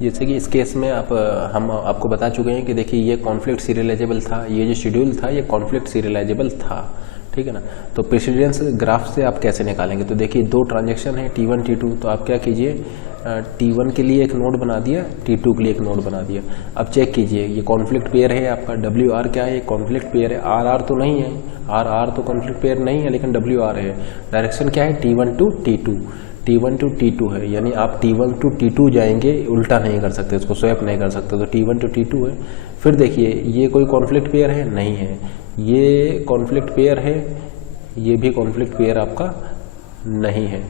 जैसे कि इस केस में हम आपको बता चुके हैं कि देखिए ये कॉन्फ्लिक्ट सीरियलाइजेबल था, ये जो शेड्यूल था ये कॉन्फ्लिक्ट सीरियलाइजेबल था, ठीक है ना। तो प्रेसिडेंस ग्राफ से आप कैसे निकालेंगे, तो देखिए दो ट्रांजैक्शन है T1 T2, तो आप क्या कीजिए T1 के लिए एक नोड बना दिया, T2 के लिए एक नोड बना दिया। अब चेक कीजिए ये कॉन्फ्लिक्ट पेयर है आपका, WR क्या है, कॉन्फ्लिक्ट पेयर है, RR तो नहीं है, RR तो कॉन्फ्लिक्ट पेयर नहीं है, लेकिन WR है। डायरेक्शन क्या है, T1 to T2, T1 to T2 है, यानी आप T1 to T2 जाएंगे, उल्टा नहीं कर सकते, इसको स्वैप नहीं कर सकते, तो T1 to T2 है। फिर देखिए ये कोई कॉन्फ्लिक्ट पेयर है, नहीं है, ये कॉन्फ्लिक्ट पेयर है, ये भी कॉन्फ्लिक्ट पेयर आपका नहीं है।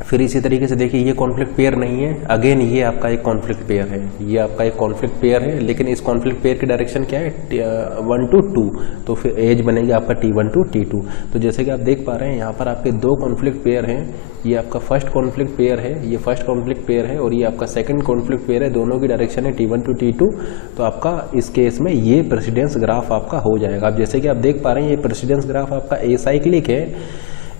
फिर इसी तरीके से देखिए ये कॉन्फ्लिक्ट पेयर नहीं है, अगेन ये आपका एक कॉन्फ्लिक्ट पेयर है, ये आपका एक कॉन्फ्लिक्ट पेयर है, लेकिन इस कॉन्फ्लिक्ट पेयर की डायरेक्शन क्या है, 1 to 2, तो फिर एज बनेगी आपका T1 to T2। तो जैसे कि आप देख पा रहे हैं यहाँ पर आपके दो कॉन्फ्लिक्ट पेयर हैं, ये आपका फर्स्ट कॉन्फ्लिक्ट पेयर है, ये फर्स्ट कॉन्फ्लिक्ट पेयर है, और ये आपका सेकंड कॉन्फ्लिक्ट पेयर है, दोनों की डायरेक्शन है T1 to T2। तो आपका इस केस में ये प्रेसिडेंस ग्राफ आपका हो जाएगा। अब जैसे कि आप देख पा रहे हैं ये प्रेसिडेंस ग्राफ आपका एसाइक्लिक है,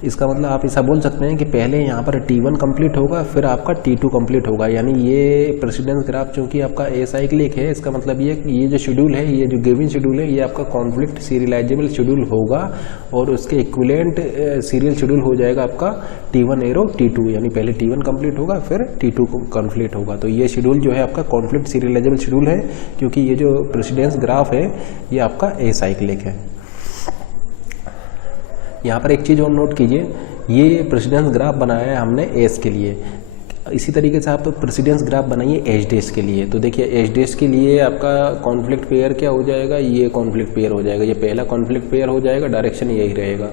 इसका मतलब आप ऐसा बोल सकते हैं कि पहले यहाँ पर T1 कंप्लीट होगा, फिर आपका T2 कंप्लीट होगा, यानी ये प्रेसिडेंस ग्राफ चूंकि आपका एसाइक्लिक है, इसका मतलब ये जो शेड्यूल है, ये जो गिवन शेड्यूल है, ये आपका कॉन्फ्लिक्ट सीरियलाइजेबल शेड्यूल होगा, और उसके इक्विवेलेंट सीरियल शेड्यूल हो जाएगा आपका T1 एरो T2, यानी पहले T1 कंप्लीट होगा फिर T2 कंप्लीट होगा। तो ये शेड्यूल जो है आपका कॉन्फ्लिक्ट सीरियलाइजेबल शेड्यूल है, क्योंकि ये जो प्रेसिडेंस ग्राफ है ये आपका एसाइक्लिक है। यहाँ पर एक चीज़ और नोट कीजिए, ये प्रेसिडेंस ग्राफ बनाया है हमने एस के लिए, इसी तरीके से आप प्रेसिडेंस ग्राफ बनाइए एच डैश के लिए। तो देखिए एच डैश के लिए आपका कॉन्फ्लिक्ट पेयर क्या हो जाएगा, ये कॉन्फ्लिक्ट पेयर हो जाएगा, ये पहला कॉन्फ्लिक्ट पेयर हो जाएगा, डायरेक्शन यही रहेगा,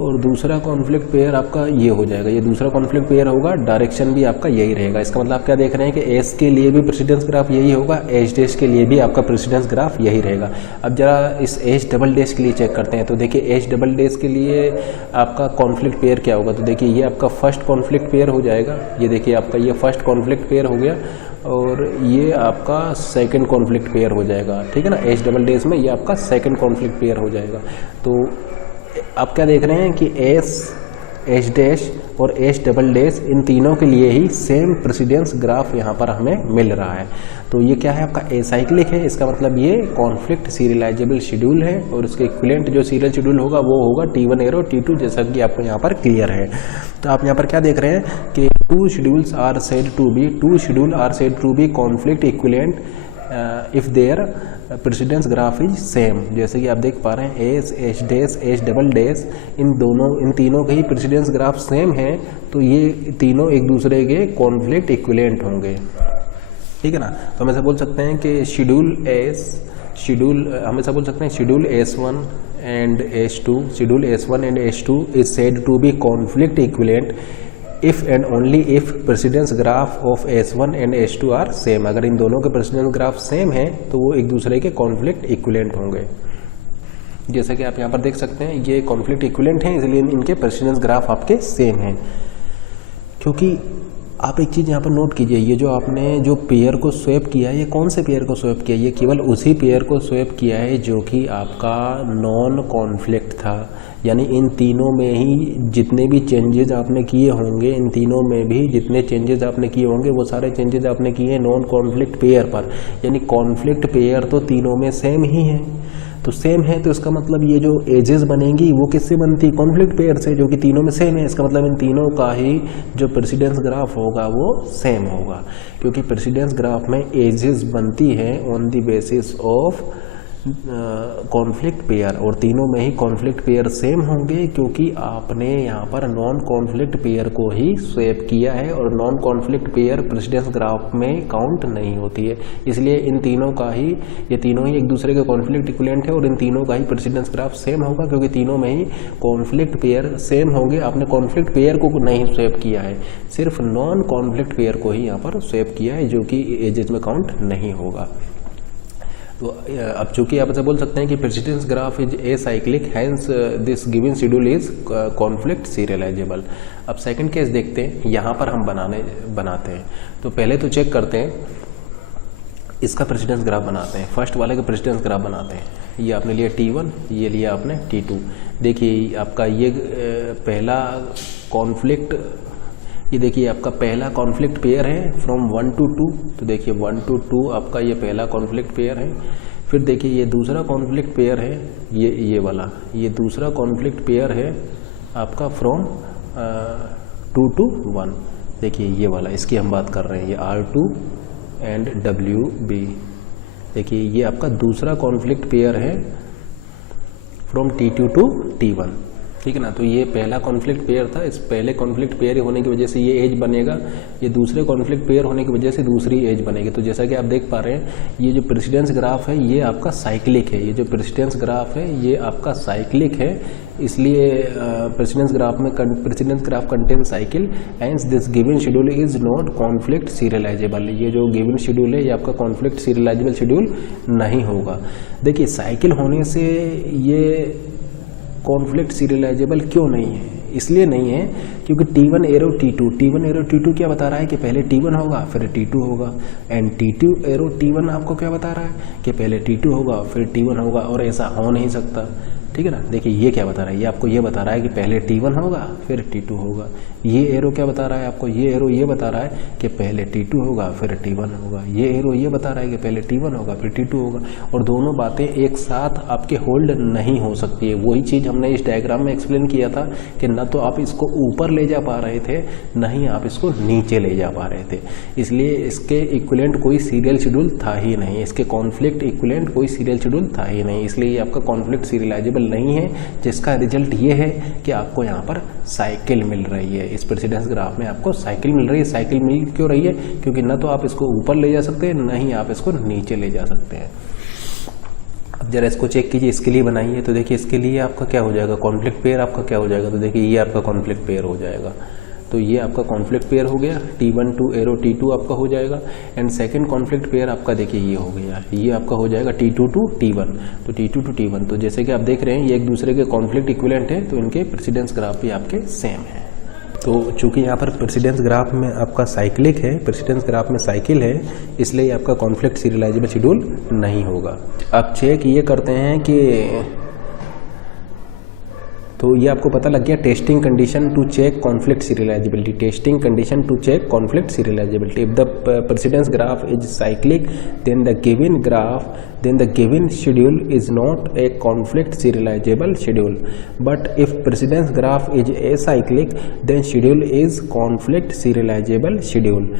और दूसरा कॉन्फ्लिक्ट पेयर आपका ये हो जाएगा, ये दूसरा कॉन्फ्लिक्ट पेयर होगा, डायरेक्शन भी आपका यही रहेगा। इसका मतलब आप क्या देख रहे हैं कि एस के लिए भी प्रेसिडेंस ग्राफ यही होगा, एच डैश के लिए भी आपका प्रेसिडेंस ग्राफ यही रहेगा। अब जरा इस एच डबल डैश के लिए चेक करते हैं। तो देखिए एच डबल डैश के लिए आपका कॉन्फ्लिक्ट पेयर क्या होगा, तो देखिए ये आपका फर्स्ट कॉन्फ्लिक्ट पेयर हो जाएगा, ये देखिए आपका ये फर्स्ट कॉन्फ्लिक्ट पेयर हो गया, और ये आपका सेकंड कॉन्फ्लिक्ट पेयर हो जाएगा, ठीक है ना। एच डबल डैश में ये आपका सेकंड कॉन्फ्लिक्ट पेयर हो जाएगा। तो आप क्या देख रहे हैं कि एस, एच डैश और एच डबल डैश, इन तीनों के लिए ही सेम प्रेसिडेंस ग्राफ यहाँ पर हमें मिल रहा है। तो ये क्या है आपका एसाइक्लिक है, इसका मतलब ये कॉन्फ्लिक्ट सीरियलाइजेबल शेड्यूल है, और उसके इक्विवेलेंट जो सीरियल शेड्यूल होगा वो होगा T1 एरो T2, जैसा कि आपको यहाँ पर क्लियर है। तो आप यहाँ पर क्या देख रहे हैं कि two schedule are said to be conflict equivalent if their precedence graph is same. जैसे कि आप देख पा रहे हैं S, H dash, H double dash, इन तीनों के ही प्रेसिडेंस ग्राफ सेम है, तो ये तीनों एक दूसरे के कॉन्फ्लिक्ट इक्विवेलेंट होंगे, ठीक है ना। तो हम ऐसा बोल सकते हैं कि हम ऐसा बोल सकते हैं schedule S1 and S2 is said to be conflict equivalent if and only if precedence graph of S1 and S2 are same. अगर इन दोनों के प्रेसिडेंस ग्राफ सेम है तो वो एक दूसरे के कॉन्फ्लिक्ट इक्विवेलेंट होंगे। जैसे कि आप यहाँ पर देख सकते हैं ये कॉन्फ्लिक्ट इक्विवेलेंट हैं, इसलिए इनके प्रेसिडेंस ग्राफ आपके सेम हैं। क्योंकि आप एक चीज़ यहाँ पर नोट कीजिए, ये जो आपने जो पेयर को स्वैप किया है, ये कौन से पेयर को स्वैप किया है, ये केवल उसी पेयर को स्वैप किया है जो कि आपका नॉन कॉन्फ्लिक्ट था। यानी इन तीनों में ही जितने भी चेंजेस आपने किए होंगे, इन तीनों में भी जितने चेंजेस आपने किए होंगे वो सारे चेंजेस आपने किए नॉन कॉन्फ्लिक्ट पेयर पर। यानी कॉन्फ्लिक्ट पेयर तो तीनों में सेम ही है, तो सेम है, तो इसका मतलब ये जो एजेस बनेंगी वो किससे बनती, कॉन्फ्लिक्ट पेयर से, जो कि तीनों में सेम है। इसका मतलब इन तीनों का ही जो प्रेसिडेंस ग्राफ होगा वो सेम होगा, क्योंकि प्रेसिडेंस ग्राफ में एजेस बनती है on the basis of conflict pair, और तीनों में ही कॉन्फ्लिक्ट पेयर सेम होंगे, क्योंकि आपने यहाँ पर नॉन कॉन्फ्लिक्ट पेयर को ही स्वैप किया है, और non conflict pair precedence graph में काउंट नहीं होती है। इसलिए इन तीनों का ही, ये तीनों ही एक दूसरे के कॉन्फ्लिक्ट इक्विवेलेंट है, और इन तीनों का ही प्रेसिडेंस ग्राफ सेम होगा, क्योंकि तीनों में ही कॉन्फ्लिक्ट पेयर सेम होंगे। आपने कॉन्फ्लिक्ट पेयर को नहीं स्वैप किया है, सिर्फ नॉन कॉन्फ्लिक्ट पेयर को ही यहाँ पर स्वैप किया है, जो कि एजेस में काउंट नहीं होगा। तो अब चूंकि आप ऐसा बोल सकते हैं कि precedence graph is acyclic, hence this given schedule is conflict serializable. अब सेकंड केस देखते हैं, यहाँ पर हम बनाते हैं। तो पहले तो चेक करते हैं, इसका प्रेसिडेंस ग्राफ बनाते हैं, फर्स्ट वाले का प्रेसिडेंस ग्राफ बनाते हैं। ये आपने लिया T1, ये लिया आपने T2। देखिए आपका ये पहला कॉन्फ्लिक्ट ये देखिए आपका पहला कॉन्फ्लिक्ट पेयर है फ्रॉम 1 to 2, तो देखिए 1 to 2 आपका ये पहला कॉन्फ्लिक्ट पेयर है। फिर देखिए ये दूसरा कॉन्फ्लिक्ट पेयर है, ये वाला, ये दूसरा कॉन्फ्लिक्ट पेयर है आपका फ्रॉम 2 to 1। देखिए ये वाला, इसकी हम बात कर रहे हैं, ये R2 एंड WB। देखिए ये आपका दूसरा कॉन्फ्लिक्ट पेयर है फ्रॉम T2 to T1, ठीक है ना। तो ये पहला कॉन्फ्लिक्ट पेयर था, इस पहले कॉन्फ्लिक्ट पेयर होने की वजह से ये एज बनेगा, ये दूसरे कॉन्फ्लिक्ट पेयर होने की वजह से दूसरी एज बनेगी। तो जैसा कि आप देख पा रहे हैं, ये जो प्रेसिडेंस ग्राफ है ये आपका साइक्लिक है, ये जो प्रेसिडेंस ग्राफ है ये आपका साइक्लिक है, इसलिए precedence graph contain cycle and this given schedule is not conflict serialisable. ये जो गिवन शेड्यूल है ये आपका कॉन्फ्लिक्ट सीरियलाइजेबल शेड्यूल नहीं होगा। देखिए साइकिल होने से ये कॉन्फ्लिक्ट सीरियलाइजेबल क्यों नहीं है? इसलिए नहीं है क्योंकि T1 एरो T2 क्या बता रहा है कि पहले T1 होगा फिर T2 होगा, एंड T2 एरो T1 आपको क्या बता रहा है कि पहले T2 होगा फिर T1 होगा, और ऐसा हो नहीं सकता, ठीक है ना। देखिए ये क्या बता रहा है, ये आपको ये बता रहा है कि पहले T1 होगा फिर T2 होगा। ये एरो क्या बता रहा है आपको, ये एरो ये बता रहा है कि पहले T2 होगा फिर T1 होगा। ये एरो ये बता रहा है कि पहले T1 होगा फिर T2 होगा, और दोनों बातें एक साथ आपके होल्ड नहीं हो सकती है। वही चीज़ हमने इस डायग्राम में एक्सप्लेन किया था कि न तो आप इसको ऊपर ले जा पा रहे थे, न ही आप इसको नीचे ले जा पा रहे थे, इसलिए इसके इक्विवेलेंट कोई सीरियल शेड्यूल था ही नहीं, इसके कॉन्फ्लिक्ट इक्विवेलेंट कोई सीरियल शेड्यूल था ही नहीं, इसलिए ये आपका कॉन्फ्लिक्ट सीरियलाइजेबल नहीं है, जिसका रिजल्ट ये है कि आपको यहाँ पर साइकिल मिल रही है। इस प्रेसिडेंस ग्राफ में आपको साइकिल मिल रही है। साइकिल मिल क्यों रही है? क्योंकि न तो आप इसको ऊपर ले जा सकते हैं, न ही आप इसको नीचे ले जा सकते हैं। अब जरा इसको चेक कीजिए, इसके लिए बनाइए, तो देखिए इसके लिए आपका क्या हो जाएगा, कॉन्फ्लिक्ट पेयर आपका क्या हो जाएगा, तो देखिए ये आपका कॉन्फ्लिक्ट पेयर हो जाएगा। तो ये आपका कॉन्फ्लिक्ट पेयर हो गया, T1 to एरो T2 आपका हो जाएगा, एंड सेकंड कॉन्फ्लिक्ट पेयर आपका देखिए ये हो गया, ये आपका हो जाएगा T2 to T1। तो T2 to T1, तो जैसे कि आप देख रहे हैं ये एक दूसरे के कॉन्फ्लिक्ट इक्विवेलेंट है, तो इनके प्रेसिडेंस ग्राफ भी आपके सेम है। तो चूंकि यहाँ पर प्रेसिडेंस ग्राफ में आपका साइक्लिक है, प्रेसिडेंस ग्राफ में साइकिल है, इसलिए आपका कॉन्फ्लिक्ट सीरियलाइजेबल शेड्यूल नहीं होगा। अब चेक ये करते हैं कि, तो ये आपको पता लग गया testing condition to check conflict serializability. Testing condition to check conflict serializability, if the precedence graph is cyclic then the given schedule is not a conflict serializable schedule, but if precedence graph is acyclic then schedule is conflict serializable schedule,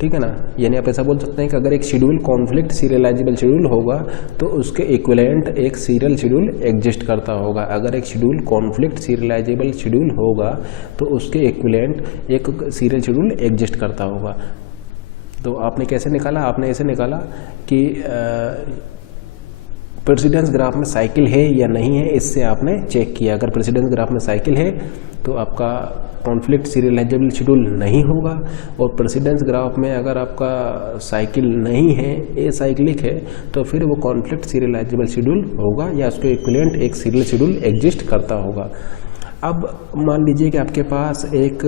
ठीक है ना। यानी आप ऐसा बोल सकते हैं कि अगर एक शेड्यूल कॉन्फ्लिक्ट सीरियलाइजेबल शेड्यूल होगा तो उसके इक्विवेलेंट एक सीरियल शेड्यूल एग्जिस्ट करता होगा। अगर एक शेड्यूल कॉन्फ्लिक्ट सीरियलाइजेबल शेड्यूल होगा तो उसके इक्विवेलेंट एक सीरियल शेड्यूल एग्जिस्ट करता होगा। तो आपने कैसे निकाला, आपने ऐसे निकाला कि प्रेसिडेंस ग्राफ में साइकिल है या नहीं है, इससे आपने चेक किया। अगर प्रेसिडेंस ग्राफ में साइकिल है तो आपका कॉन्फ्लिक्ट सीरियलाइजेबल शेड्यूल नहीं होगा, और प्रेसिडेंस ग्राफ में अगर आपका साइकिल नहीं है, एसाइक्लिक है, तो फिर वो कॉन्फ्लिक्ट सीरियलाइजेबल शेड्यूल होगा या उसके इक्विवेलेंट एक सीरियल शेड्यूल एग्जिस्ट करता होगा। अब मान लीजिए कि आपके पास एक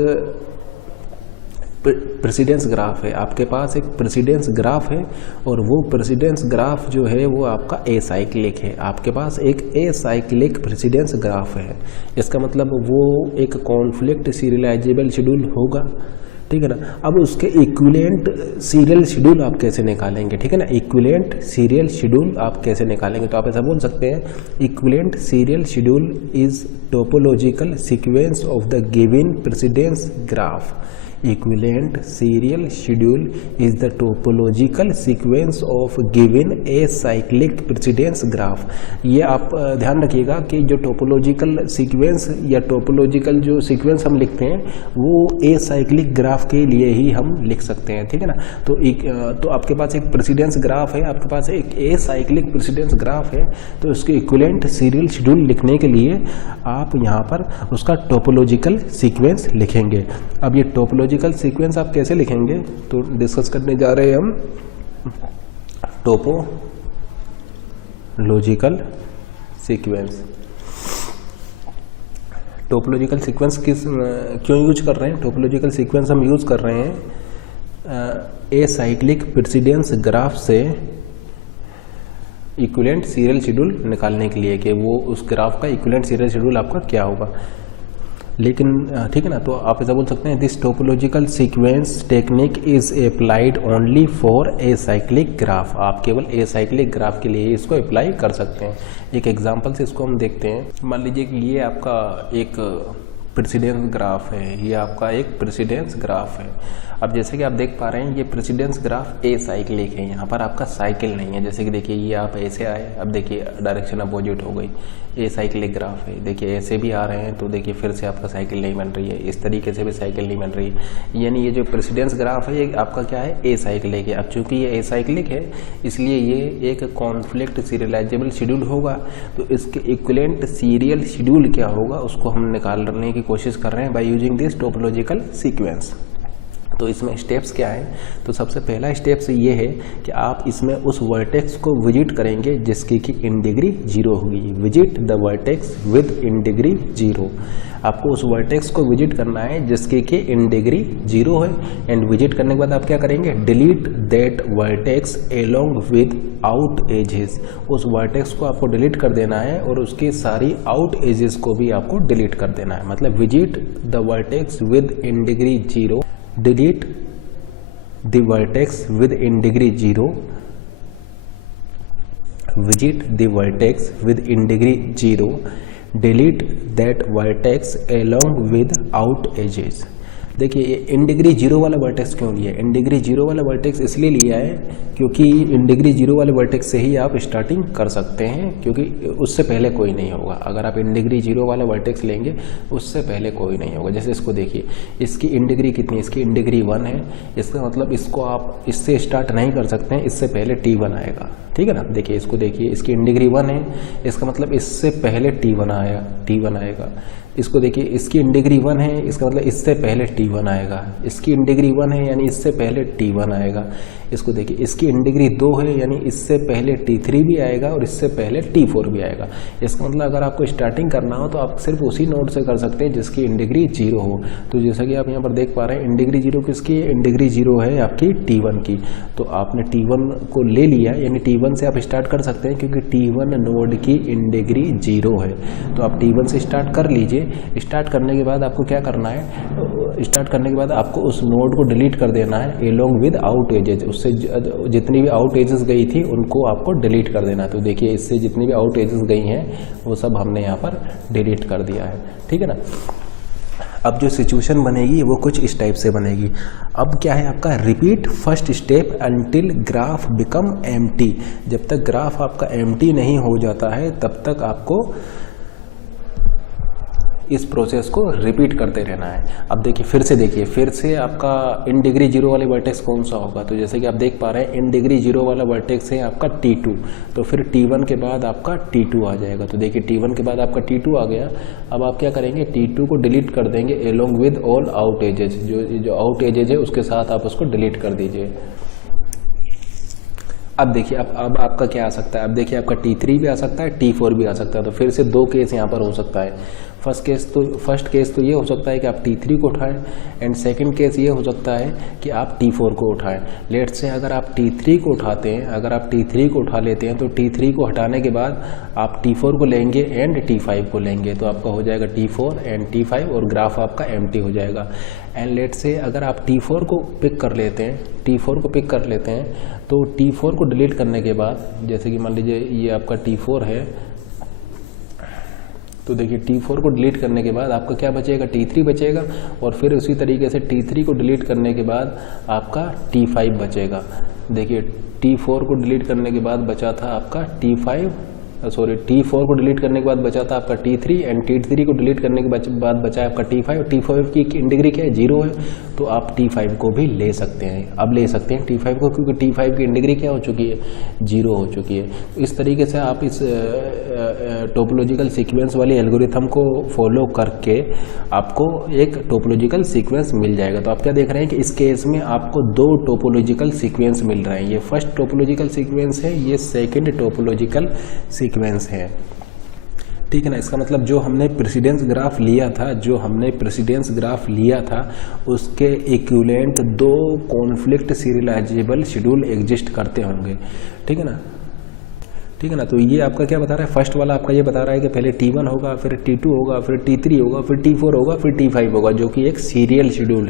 प्रेसिडेंस ग्राफ है, आपके पास एक प्रेसिडेंस ग्राफ है, और वो प्रेसिडेंस ग्राफ जो है वो आपका एसाइक्लिक है। आपके पास एक एसाइक्लिक प्रेसिडेंस ग्राफ है, इसका मतलब वो एक कॉन्फ्लिक्ट सीरियलाइजेबल शेड्यूल होगा, ठीक है ना। अब उसके इक्विवेलेंट सीरियल शेड्यूल आप कैसे निकालेंगे, ठीक है ना। इक्विवेलेंट सीरियल शेड्यूल आप कैसे निकालेंगे, तो आप ऐसा बोल सकते हैं, equivalent serial schedule is topological sequence of the given precedence graph. Equivalent serial schedule is the topological sequence of given acyclic precedence graph। ये आप ध्यान रखिएगा कि जो टोपोलॉजिकल सीक्वेंस या टोपोलॉजिकल जो सीक्वेंस हम लिखते हैं वो एसाइक्लिक ग्राफ के लिए ही हम लिख सकते हैं, ठीक है ना। तो आपके पास एक प्रेसिडेंस ग्राफ है, आपके पास एक एसाइक्लिक प्रेसिडेंस ग्राफ है, तो उसके इक्विवेलेंट सीरियल शेड्यूल लिखने के लिए आप यहाँ पर उसका टोपोलॉजिकल सीक्वेंस लिखेंगे। अब ये टोपोलॉजिकल सीक्वेंस आप कैसे लिखेंगे, तो डिस्कस करने जा रहे हैं हम टोपोलॉजिकल सीक्वेंस। टोपोलॉजिकल सीक्वेंस क्यों यूज कर रहे हैं? टोपोलॉजिकल सीक्वेंस हम यूज कर रहे हैं एसाइक्लिक प्रेसिडेंस ग्राफ से इक्विवेलेंट सीरियल शेड्यूल निकालने के लिए, कि वो उस ग्राफ का इक्विवेलेंट सीरियल शेड्यूल आपका क्या होगा। लेकिन ठीक है ना, तो आप ऐसा बोल सकते हैं this topological sequence technique is applied only for a cyclic graph. आप केवल ए साइक्लिक ग्राफ के लिए इसको अप्लाई कर सकते हैं। एक एग्जांपल से इसको हम देखते हैं। मान लीजिए कि ये आपका एक प्रेसिडेंस ग्राफ है, ये आपका एक प्रेसिडेंस ग्राफ है। अब जैसे कि आप देख पा रहे हैं ये प्रेसिडेंस ग्राफ ए साइक्लिक है, यहाँ पर आपका साइकिल नहीं है। जैसे कि देखिए ये आप ऐसे आए, अब देखिए डायरेक्शन अपोजिट हो गई, ए साइक्लिक ग्राफ है। देखिए ऐसे भी आ रहे हैं तो देखिए फिर से आपका साइकिल नहीं बन रही है, इस तरीके से भी साइकिल नहीं बन रही है। यानी ये जो प्रेसिडेंस ग्राफ है ये आपका क्या है, ए साइक्लिक है। अब चूंकि ये ए साइक्लिक है इसलिए ये एक कॉन्फ्लिक्ट सीरियलाइजेबल शेड्यूल होगा। तो इसके इक्विवेलेंट सीरियल शेड्यूल क्या होगा उसको हम निकालने की कोशिश कर रहे हैं by using this topological sequence. तो इसमें स्टेप्स क्या है, तो सबसे पहला स्टेप्स ये है कि आप इसमें उस वर्टेक्स को विजिट करेंगे जिसकी कि इन डिग्री 0 होगी। Visit the vertex with in degree 0। आपको उस वर्टेक्स को विजिट करना है जिसकी कि इन डिग्री 0 है। एंड विजिट करने के बाद आप क्या करेंगे, delete that vertex along with out edges. उस वर्टेक्स को आपको डिलीट कर देना है और उसकी सारी आउट एजेस को भी आपको डिलीट कर देना है। मतलब visit the vertex with in degree 0, delete the vertex with in degree 0, visit the vertex with in degree 0, delete that vertex along with out edges। देखिए ये इन डिग्री 0 वाला वर्टेक्स क्यों लिया है, इन डिग्री 0 वाला वर्टेक्स इसलिए लिया है क्योंकि इन डिग्री 0 वाले वर्टेक्स से ही आप स्टार्टिंग कर सकते हैं, क्योंकि उससे पहले कोई नहीं होगा। अगर आप इन डिग्री 0 वाला वर्टेक्स लेंगे उससे पहले कोई नहीं होगा। जैसे इसको देखिए, इसकी इन डिग्री कितनी, इसकी इन डिग्री 1 है। इसका मतलब इसको आप इससे स्टार्ट नहीं कर सकते हैं, इससे पहले T1 आएगा। ठीक है ना, देखिए इसको देखिए, इसकी इन डिग्री 1 है, इसका मतलब इससे पहले T1 आएगा। इसको देखिए, इसकी इन डिग्री 1 है, इसका मतलब इससे पहले T1 आएगा। इसकी इन डिग्री 1 है यानी इससे पहले T1 आएगा। इसको देखिए, इसकी इन डिग्री 2 है यानी इससे पहले T3 भी आएगा और इससे पहले T4 भी आएगा। इसका मतलब अगर आपको स्टार्टिंग करना हो तो आप सिर्फ उसी नोड से कर सकते हैं जिसकी इन डिग्री 0 हो। तो जैसा कि आप यहाँ पर देख पा रहे हैं इन डिग्री 0 किसकी है, इन डिग्री 0 है आपकी T1 की। तो आपने T1 को ले लिया, यानी T1 से आप स्टार्ट कर सकते हैं क्योंकि T1 नोड की इन डिग्री 0 है। तो आप T1 से स्टार्ट कर लीजिए। स्टार्ट करने के बाद आपको क्या करना है, स्टार्ट करने के बाद आपको उस नोड को डिलीट कर देना है एलोंग विद आउट एजेस। उससे जितनी भी आउट एजेस गई थी उनको आपको डिलीट कर देना है। तो देखिए इससे जितनी भी आउट एजेस गई हैं वो सब हमने यहाँ पर डिलीट कर दिया है। ठीक है ना। अब जो सिचुएशन बनेगी वो कुछ इस टाइप से बनेगी। अब क्या है आपका, repeat first step until graph become empty. जब तक ग्राफ आपका एम्प्टी नहीं हो जाता है तब तक आपको इस प्रोसेस को रिपीट करते रहना है। अब देखिए फिर से आपका इन डिग्री 0 वाले वर्टेक्स कौन सा होगा, तो जैसे कि आप देख पा रहे हैं इन डिग्री 0 वाला वर्टेक्स है आपका T2। तो फिर T1 के बाद आपका T2 आ जाएगा। तो देखिए T1 के बाद आपका T2 आ गया। अब आप क्या करेंगे, T2 को डिलीट कर देंगे along with all out edges. जो आउट एजेस है उसके साथ आप उसको डिलीट कर दीजिए। अब देखिए अब आपका क्या आ सकता है, अब देखिए आपका T3 भी आ सकता है, T4 भी आ सकता है। तो फिर से 2 केस यहाँ पर हो सकता है। फर्स्ट केस तो ये हो सकता है कि आप T3 को उठाएं एंड सेकंड केस ये हो सकता है कि आप T4 को उठाएं। लेट्स से अगर आप T3 को उठाते हैं, अगर आप T3 को उठा लेते हैं तो T3 को हटाने के बाद आप T4 को लेंगे एंड T5 को लेंगे। तो आपका हो जाएगा T4 एंड T5 और ग्राफ आपका एम्प्टी हो जाएगा। एंड लेट्स से अगर आप T4 को पिक कर लेते हैं, तो T4 को डिलीट करने के बाद, जैसे कि मान लीजिए ये आपका T4 है, तो देखिए T4 को डिलीट करने के बाद आपका क्या बचेगा, T3 बचेगा। और फिर उसी तरीके से T3 को डिलीट करने के बाद आपका T5 बचेगा। देखिए T4 को डिलीट करने के बाद बचा था आपका T4 को डिलीट करने के बाद बचा था आपका T3 एंड T3 को डिलीट करने के बाद बचा आपका T5। T5 की इन डिग्री क्या है, 0 है। तो आप T5 को भी ले सकते हैं, अब ले सकते हैं T5 को, क्योंकि T5 की इन डिग्री क्या हो चुकी है, 0 हो चुकी है। तो इस तरीके से आप इस टोपोलॉजिकल सीक्वेंस वाली एल्गोरिथम को फॉलो करके आपको एक टोपोलॉजिकल सीक्वेंस मिल जाएगा। तो आप क्या देख रहे हैं कि इस केस में आपको 2 टोपोलॉजिकल सीक्वेंस मिल रहे हैं। ये फर्स्ट टोपोलॉजिकल सीक्वेंस है, ये सेकेंड टोपोलॉजिकल सीक्वेंस है। ठीक है ना। इसका मतलब जो हमने प्रेसिडेंस ग्राफ लिया था उसके equivalent 2 conflict serializable schedule exist करते होंगे। ठीक है ना। ठीक है ना। तो ये आपका क्या बता रहा है, फर्स्ट वाला आपका ये बता रहा है कि पहले T1 होगा, फिर T2 होगा, फिर T3 होगा, फिर T4 होगा, फिर T5 होगा, जो कि एक सीरियल शेड्यूल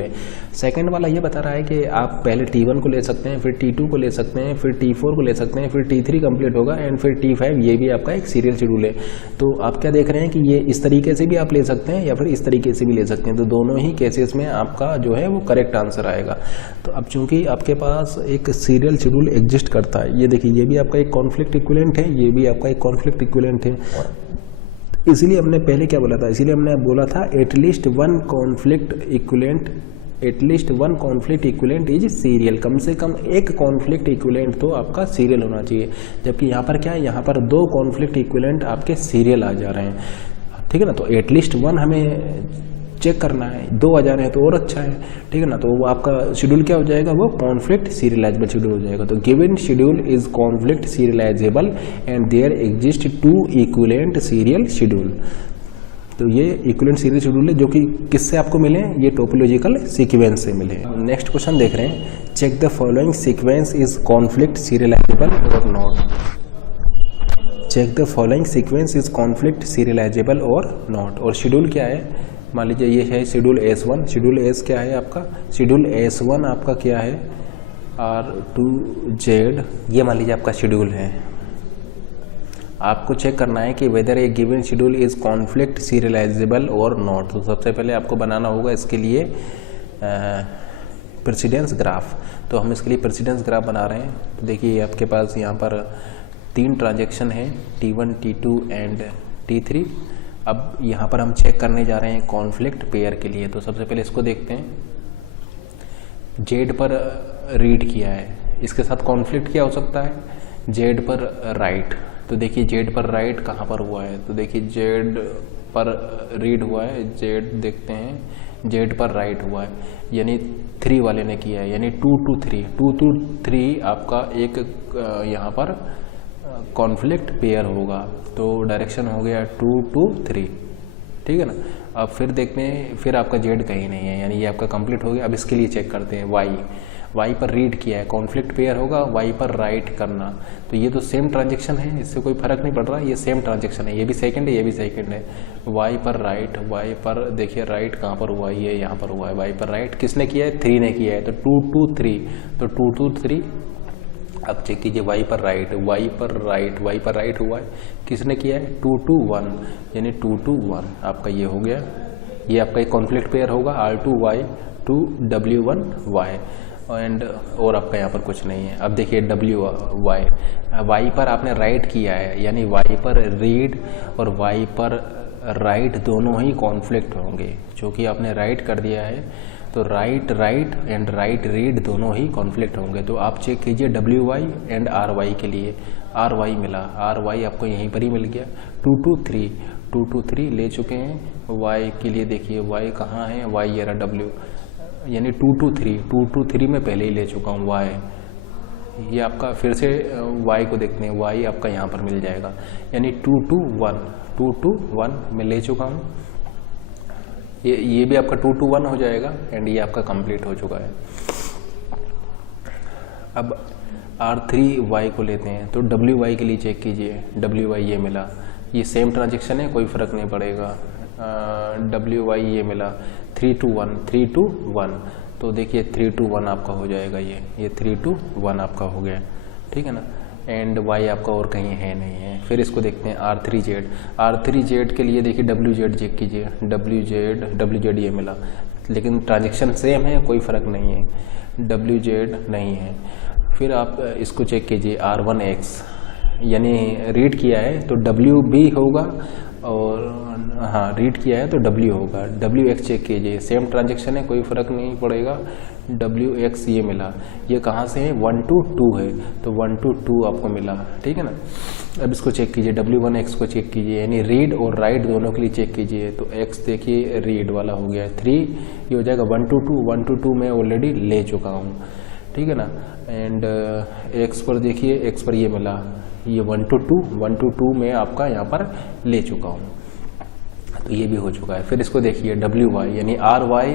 है, सेकंड वाला ये बता रहा है कि आप पहले T1 को ले सकते हैं, फिर T2 को ले सकते हैं, फिर T4 को ले सकते हैं, फिर T3 कंप्लीट होगा एंड फिर T5, ये भी आपका एक सीरियल शेड्यूल है। तो आप क्या देख रहे हैं कि ये इस तरीके से भी आप ले सकते हैं या फिर इस तरीके से भी ले सकते हैं। तो दोनों ही केसेस में आपका जो है वो करेक्ट आंसर आएगा। तो अब चूंकि आपके पास एक सीरियल शेड्यूल एग्जिस्ट करता है, ये देखिए ये भी आपका एक कॉन्फ्लिक्ट इक्विवेलेंट है, ये भी आपका एक कॉन्फ्लिक्ट इक्विवेलेंट है। इसीलिए हमने पहले क्या बोला था, इसीलिए हमने बोला था at least one conflict equivalent is serial. कम से कम एक कॉन्फ्लिक्ट इक्विवेलेंट तो आपका सीरियल होना चाहिए। जबकि यहाँ पर क्या है, यहाँ पर दो कॉन्फ्लिक्ट इक्विवेलेंट आपके सीरियल आ जा रहे हैं, ठीक है ना। तो एटलीस्ट वन हमें चेक करना है, 2 आ जा रहे हैं तो और अच्छा है, ठीक है ना। तो वो आपका शेड्यूल क्या हो जाएगा, वो कॉन्फ्लिक्ट सीरियलाइजेबल शेड्यूल हो जाएगा। तो given schedule is conflict serializable and there exist 2 equivalent serial schedule. तो ये इक्विवेलेंट सीरियल शेड्यूल है जो कि किससे आपको मिले, ये टोपोलॉजिकल सीक्वेंस से मिले। नेक्स्ट क्वेश्चन देख रहे हैं, check the following sequence is conflict serializable और not. Check the following sequence is conflict serializable और नॉट। और शेड्यूल क्या है, मान लीजिए ये है शेड्यूल S1, शेड्यूल S क्या है आपका, शेड्यूल S1 आपका क्या है R2Z, ये मान लीजिए आपका शेड्यूल है। आपको चेक करना है कि whether a given schedule is conflict serializable और नॉट। तो सबसे पहले आपको बनाना होगा इसके लिए प्रेसिडेंस ग्राफ। तो हम इसके लिए प्रेसिडेंस ग्राफ बना रहे हैं। तो देखिए आपके पास यहाँ पर 3 ट्रांजेक्शन है, T1, T2 एंड T3। अब यहाँ पर हम चेक करने जा रहे हैं कॉन्फ्लिक्ट पेयर के लिए। तो सबसे पहले इसको देखते हैं, जेड पर रीड किया है, इसके साथ कॉन्फ्लिक्ट क्या हो सकता है, जेड पर राइट। तो देखिए जेड पर राइट कहाँ पर हुआ है, तो देखिए जेड पर रीड हुआ है, जेड देखते हैं जेड पर राइट हुआ है, यानी 3 वाले ने किया है, यानी 2 to 3 आपका एक यहाँ पर कॉन्फ्लिक्ट पेयर होगा। तो डायरेक्शन हो गया 2 to 3, ठीक है ना। अब फिर देखते हैं, फिर आपका जेड कहीं नहीं है, यानी ये आपका कंप्लीट हो गया। अब इसके लिए चेक करते हैं वाई पर रीड किया है, कॉन्फ्लिक्ट पेयर होगा, वाई पर राइट करना। तो ये तो सेम ट्रांजेक्शन है, इससे कोई फर्क नहीं पड़ रहा, ये सेम ट्रांजेक्शन है, ये भी सेकंड है, ये भी सेकंड है। वाई पर राइट, वाई पर देखिए राइट कहाँ पर हुआ है, ये यहाँ पर हुआ है। वाई पर राइट किसने किया है, 3 ने किया है, तो 2 to 3, तो 2 to 3। अब चेक कीजिए वाई पर राइट हुआ है, किसने किया है, 2 to 1, यानी 2 to 1 आपका ये हो गया। ये आपका एक कॉन्फ्लिक्ट पेयर होगा, R2Y to W1Y एंड और आपका यहाँ पर कुछ नहीं है। अब देखिए वाई पर आपने राइट किया है, यानी वाई पर रीड और वाई पर राइट दोनों ही कॉन्फ्लिक्ट होंगे। क्योंकि आपने राइट कर दिया है तो राइट एंड राइट रीड दोनों ही कॉन्फ्लिक्ट होंगे। तो आप चेक कीजिए WY एंड RY के लिए, RY मिला, RY आपको यहीं पर ही मिल गया। 2 to 3 ले चुके हैं। Y के लिए देखिए Y कहाँ है, Y ये रहा W, यानी 2 to 3 में पहले ही ले चुका हूँ Y। ये आपका फिर से Y को देखते हैं, Y आपका यहाँ पर मिल जाएगा, यानी 2 to 1 में ले चुका हूँ। ये भी आपका 2 to 1 हो जाएगा एंड ये आपका कंप्लीट हो चुका है। अब R3Y को लेते हैं, तो WY के लिए चेक कीजिए, WY ये मिला, ये सेम ट्रांजेक्शन है, कोई फ़र्क नहीं पड़ेगा। WY ये मिला, 3 to 1, तो देखिए 3 to 1 आपका हो जाएगा, ये 3 to 1 आपका हो गया, ठीक है ना। एंड Y आपका और कहीं है नहीं है। फिर इसको देखते हैं R3Z के लिए देखिए WZ चेक कीजिए, WZ ये मिला, लेकिन ट्रांजेक्शन सेम है, कोई फ़र्क नहीं है, WZ नहीं है। फिर आप इसको चेक कीजिए R1X, यानी रीड किया है तो W भी होगा, और हाँ रीड किया है तो W होगा। WX चेक कीजिए, सेम ट्रांजेक्शन है, कोई फ़र्क नहीं पड़ेगा। WX ये मिला, ये कहाँ से है, 1 to 2 है, तो 1 to 2 आपको मिला, ठीक है ना। अब इसको चेक कीजिए, W1X को चेक कीजिए, यानी रीड और राइट दोनों के लिए चेक कीजिए। तो X देखिए रीड वाला हो गया, 3 ये हो जाएगा 1 to 2 मैं ऑलरेडी ले चुका हूँ, ठीक है ना। एंड X पर देखिए, X पर ये मिला, ये 1 to 2 में आपका यहाँ पर ले चुका हूँ, तो ये भी हो चुका है। फिर इसको देखिए WY, यानी RY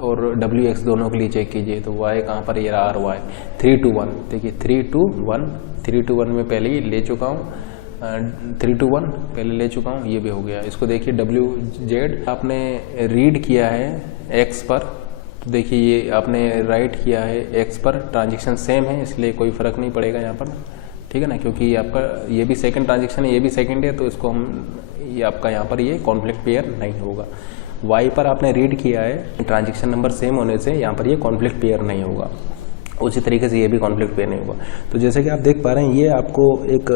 और WX दोनों के लिए चेक कीजिए। तो Y कहाँ पर, ये RY 3 to 1, देखिए 3 to 1 3 to 1 में पहले ही ले चुका हूँ, 3 to 1 पहले ले चुका हूँ, ये भी हो गया। इसको देखिए WZ आपने रीड किया है X पर, तो देखिए ये आपने राइट किया है X पर, ट्रांजेक्शन सेम है इसलिए कोई फ़र्क नहीं पड़ेगा यहाँ पर, ठीक है ना, क्योंकि आपका ये भी सेकंड ट्रांजेक्शन है, ये भी सेकंड है, तो इसको हम ये आपका यहाँ पर ये कॉन्फ्लिक्ट पेयर नहीं होगा। Y पर आपने रीड किया है, ट्रांजेक्शन नंबर सेम होने से यहाँ पर ये कॉन्फ्लिक्ट पेयर नहीं होगा, उसी तरीके से ये भी कॉन्फ्लिक्ट पेयर नहीं होगा। तो जैसे कि आप देख पा रहे हैं, ये आपको एक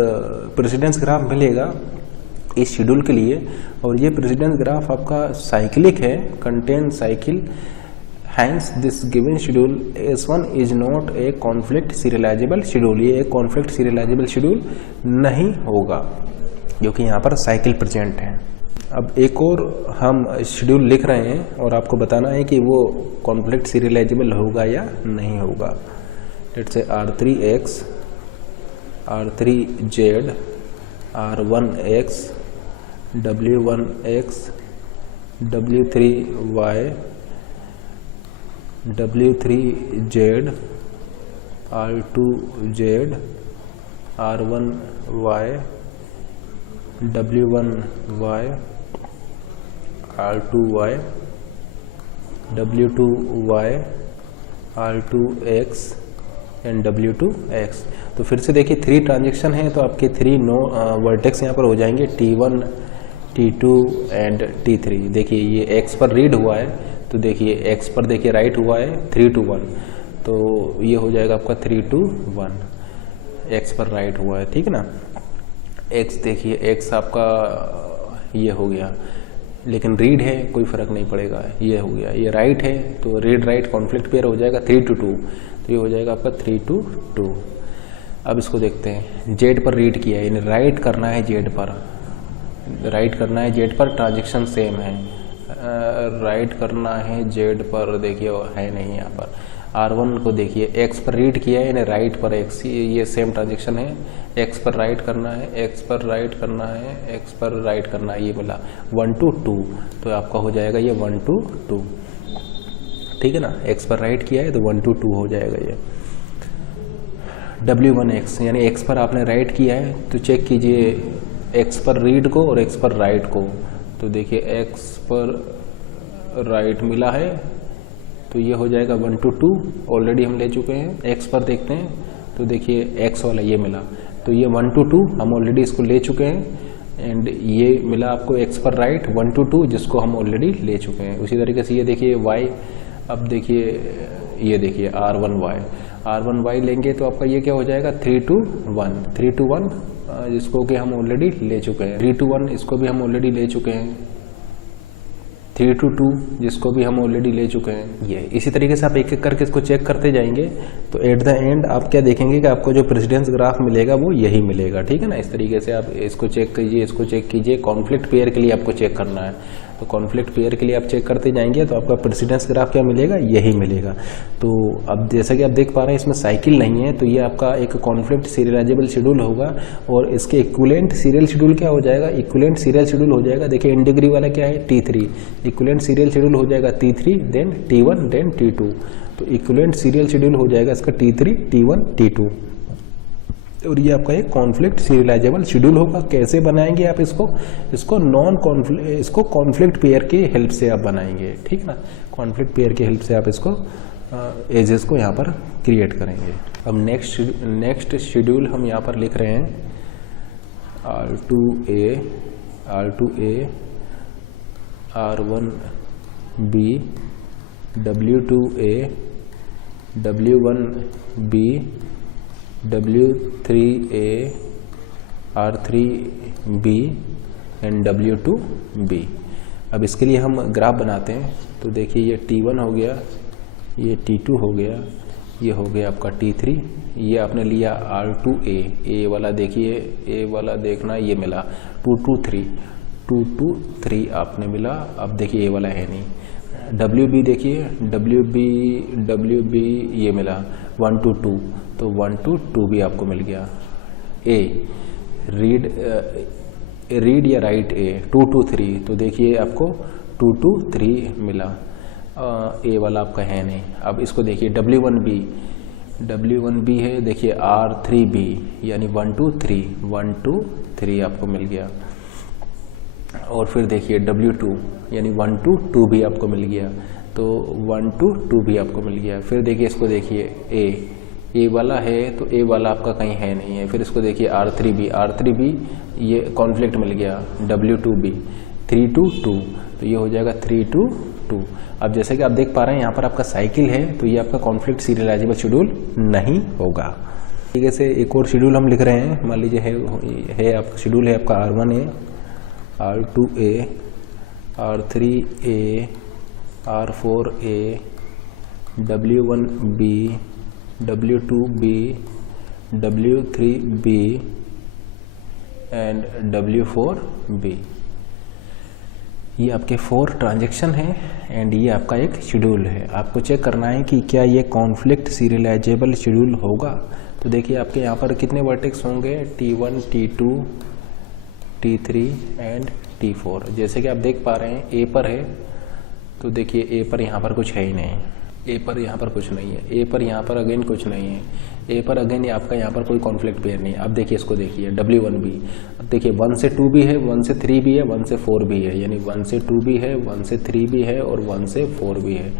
प्रेसिडेंस ग्राफ मिलेगा इस शेड्यूल के लिए, और ये प्रेसिडेंस ग्राफ आपका साइक्लिक है, contain cycle, hence this given schedule S1 is not a conflict serializable schedule. ये एक कॉन्फ्लिक्ट सीरियलाइजेबल शेड्यूल नहीं होगा क्योंकि यहाँ पर साइकिल प्रेजेंट है। अब एक और हम शेड्यूल लिख रहे हैं और आपको बताना है कि वो कॉन्फ्लिक्ट सीरियलाइजेबल होगा या नहीं होगा। Let's say R3X, R3Z, R1X, W1X, W3Y, W3Z, R2Z, R1Y, W1Y, R2Y, W2Y, R2X and W2X। तो फिर से देखिए 3 ट्रांजेक्शन है, तो आपके 3 वर्टेक्स यहाँ पर हो जाएंगे, T1, T2 एंड T3। देखिए ये X पर रीड हुआ है, तो देखिए X पर देखिए राइट हुआ है 3 to 1, तो ये हो जाएगा आपका 3 to 1, X पर राइट हुआ है, ठीक है ना। X देखिए X आपका ये हो गया, लेकिन रीड है कोई फ़र्क नहीं पड़ेगा, ये हो गया, ये राइट है तो रीड राइट कॉन्फ्लिक्ट पेयर हो जाएगा 3 to 2, तो ये हो जाएगा आपका 3 to 2। अब इसको देखते हैं, Z पर रीड किया है, यानी राइट करना है Z पर, राइट करना है Z पर, ट्रांजेक्शन सेम है, राइट करना है Z पर, देखिए है नहीं यहाँ पर। R1 को देखिए X पर रीड किया है, यानी राइट पर X, ये सेम ट्रांजेक्शन है, X पर राइट करना है, X पर राइट करना है, X पर राइट करना है, ये मिला 1 to 2, तो आपका हो जाएगा ये 1 to 2, ठीक है ना। X पर राइट किया है तो 1 to 2 हो जाएगा ये। W1X यानी X पर आपने राइट किया है, तो चेक कीजिए X पर रीड को और X पर राइट को, तो देखिए X पर राइट मिला है, तो ये हो जाएगा 1 to 2, ऑलरेडी हम ले चुके हैं। X पर देखते हैं, तो देखिए X वाला ये मिला, तो ये 1 to 2 हम ऑलरेडी इसको ले चुके हैं, एंड ये मिला आपको X पर राइट 1 to 2, जिसको हम ऑलरेडी ले चुके हैं। उसी तरीके से ये देखिए Y, अब देखिए ये देखिए R1Y लेंगे तो आपका ये क्या हो जाएगा 3 to 1, जिसको कि हम ऑलरेडी ले चुके हैं। 3 to 1 इसको भी हम ऑलरेडी ले चुके हैं, 3 to 2 जिसको भी हम ऑलरेडी ले चुके हैं। ये इसी तरीके से आप एक एक करके इसको चेक करते जाएंगे, तो एट द एंड आप क्या देखेंगे कि आपको जो प्रेसिडेंस ग्राफ मिलेगा वो यही मिलेगा, ठीक है ना। इस तरीके से आप इसको चेक कीजिए, इसको चेक कीजिए, कॉन्फ्लिक्ट पेयर के लिए आपको चेक करना है, तो कॉन्फ्लिक्ट पेयर के लिए आप चेक करते जाएंगे तो आपका प्रेसिडेंस ग्राफ क्या मिलेगा, यही मिलेगा। तो अब जैसा कि आप देख पा रहे हैं इसमें साइकिल नहीं है, तो ये आपका एक कॉन्फ्लिक्ट सीरियलाइजेबल शेड्यूल होगा, और इसके इक्विवेलेंट सीरियल शेड्यूल क्या हो जाएगा, इक्विवेलेंट सीरियल शेड्यूल हो जाएगा। देखिए इन डिग्री वाला क्या है T3, इक्विवेलेंट सीरियल शेड्यूल हो जाएगा T3 then T1 then T2, तो इक्विवेलेंट सीरियल शेड्यूल हो जाएगा इसका T3 T1 T2, और ये आपका एक कॉन्फ्लिक्ट सीरियलाइजेबल शेड्यूल होगा। कैसे बनाएंगे आप इसको कॉन्फ्लिक्ट पेयर की हेल्प से आप बनाएंगे, ठीक ना। कॉन्फ्लिक्ट पेयर की हेल्प से आप इसको एजेस को यहाँ पर क्रिएट करेंगे। अब नेक्स्ट शेड्यूल हम यहाँ पर लिख रहे हैं R2A, R1B, W2A, W1B, W3A, R3B and W2B। अब इसके लिए हम ग्राफ बनाते हैं, तो देखिए ये T1 हो गया, ये T2 हो गया, ये हो गया आपका T3, ये आपने लिया R2A, A वाला देखिए, A वाला देखना, ये मिला 2 to 3 आपने मिला। अब देखिए A वाला है नहीं, WB देखिए, WB ये मिला 1 to 2, तो 1 to 2 भी आपको मिल गया। A रीड या राइट A 2 to 3, तो देखिए आपको 2 to 3 मिला, A वाला आपका है नहीं। अब इसको देखिए W1B, W1B है, देखिए R3B यानी 1 2 3 1 2 3 आपको मिल गया। और फिर देखिए W2 यानी 1 2 2 भी आपको मिल गया, तो 1 2 2 भी आपको मिल गया। फिर देखिए इसको देखिए ए वाला है तो ए वाला आपका कहीं है नहीं है। फिर इसको देखिए R3B ये कॉन्फ्लिक्ट मिल गया, W2B 3 2 2 तो ये हो जाएगा 3 2 2। अब जैसे कि आप देख पा रहे हैं यहाँ पर आपका साइकिल है, तो ये आपका कॉन्फ्लिक्ट सीरियलाइजेबल शेड्यूल नहीं होगा। ठीक से एक और शेड्यूल हम लिख रहे हैं, मान लीजिए है आपका शेड्यूल है आपका R1A R2A R3A R4A W1B W2B W3B and W4B। ये आपके 4 ट्रांजैक्शन हैं एंड ये आपका एक शेड्यूल है। आपको चेक करना है कि क्या ये कॉन्फ्लिक्ट सीरियलाइजेबल शेड्यूल होगा। तो देखिए आपके यहाँ पर कितने वर्टेक्स होंगे, T1 T2 T3 and T4। जैसे कि आप देख पा रहे हैं A पर है, तो देखिए A पर यहाँ पर कुछ है ही नहीं, A पर यहाँ पर कुछ नहीं है, A पर यहाँ पर अगेन कुछ नहीं है, A पर अगेन ये आपका यहाँ पर कोई कॉन्फ्लिक्ट पेयर नहीं है। अब देखिए इसको देखिए W1B, अब देखिए 1 से 2 भी है, 1 से 3 भी है, 1 से 4 भी है, यानी 1 से 2 भी है, 1 से 3 भी है और 1 से 4 भी है।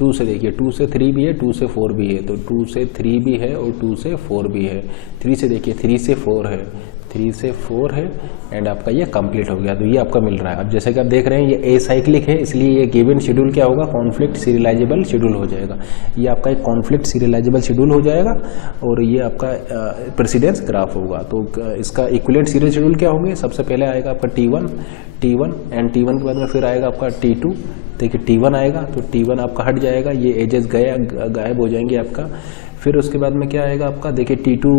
2 से देखिए 2 से 3 भी है, 2 से 4 भी है, तो 2 से 3 भी है और 2 से 4 भी है। 3 से देखिए 3 से 4 है, 3 से 4 है एंड आपका ये कंप्लीट हो गया, तो ये आपका मिल रहा है। अब जैसे कि आप देख रहे हैं ये एसाइक्लिक है, इसलिए ये गिवन शेड्यूल क्या होगा, कॉन्फ्लिक्ट सीरियलाइजेबल शेड्यूल हो जाएगा। ये आपका एक कॉन्फ्लिक्ट सीरियलाइजेबल शेड्यूल हो जाएगा और ये आपका प्रेसिडेंस ग्राफ होगा। तो इसका इक्विवेलेंट सीरियल शेड्यूल क्या होंगे, सबसे पहले आएगा आपका T1 एंड T1 के बाद में फिर आएगा आपका T2। देखिए T1 आएगा तो T1 आपका हट जाएगा, ये एजेस गायब हो जाएंगे आपका। फिर उसके बाद में क्या आएगा आपका, देखिए T2